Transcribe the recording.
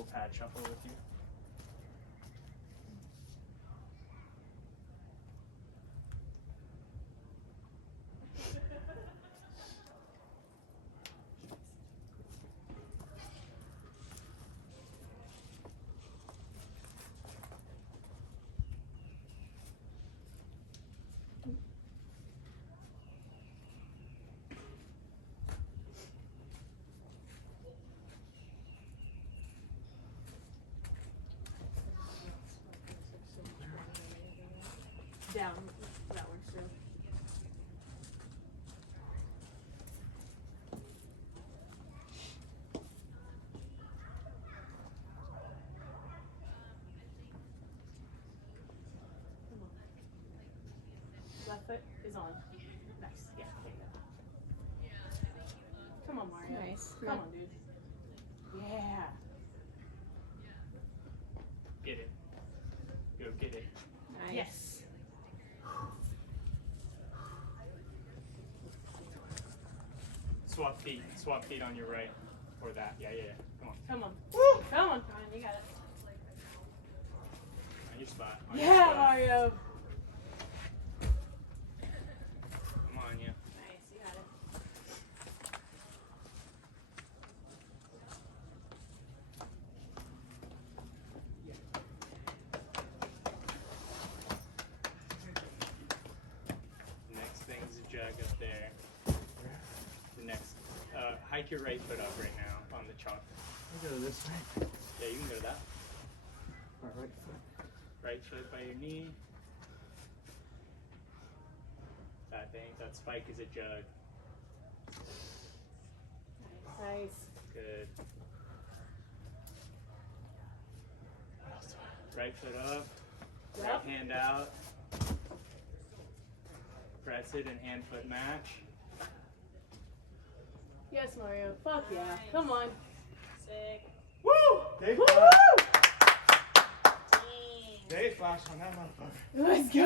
little pad shuffle with you. Down. That works too. Left foot is on. Nice. Yeah. There you go. Come on, Mario. Nice. Come on, dude. Yeah. Get it. Go get it. Nice. Yes. Swap feet on your right. Or that. Yeah. Come on. Come on. Woo! Come on, you got it. On your spot. On your Yeah, spot. Mario. Come on, yeah. Nice, you got it. Next thing's a jug up there. The next, hike your right foot up right now on the chalk. I go this way. Yeah, you can go to that. My right foot. Right foot by your knee. That spike is a jug. Nice. Good. Right foot up. Yep. Right hand out. Press it and hand foot match. Yes, Mario. Fuck yeah. Come on. Sick. Woo! Day Woo! flash. Day flash on that motherfucker. Let's go.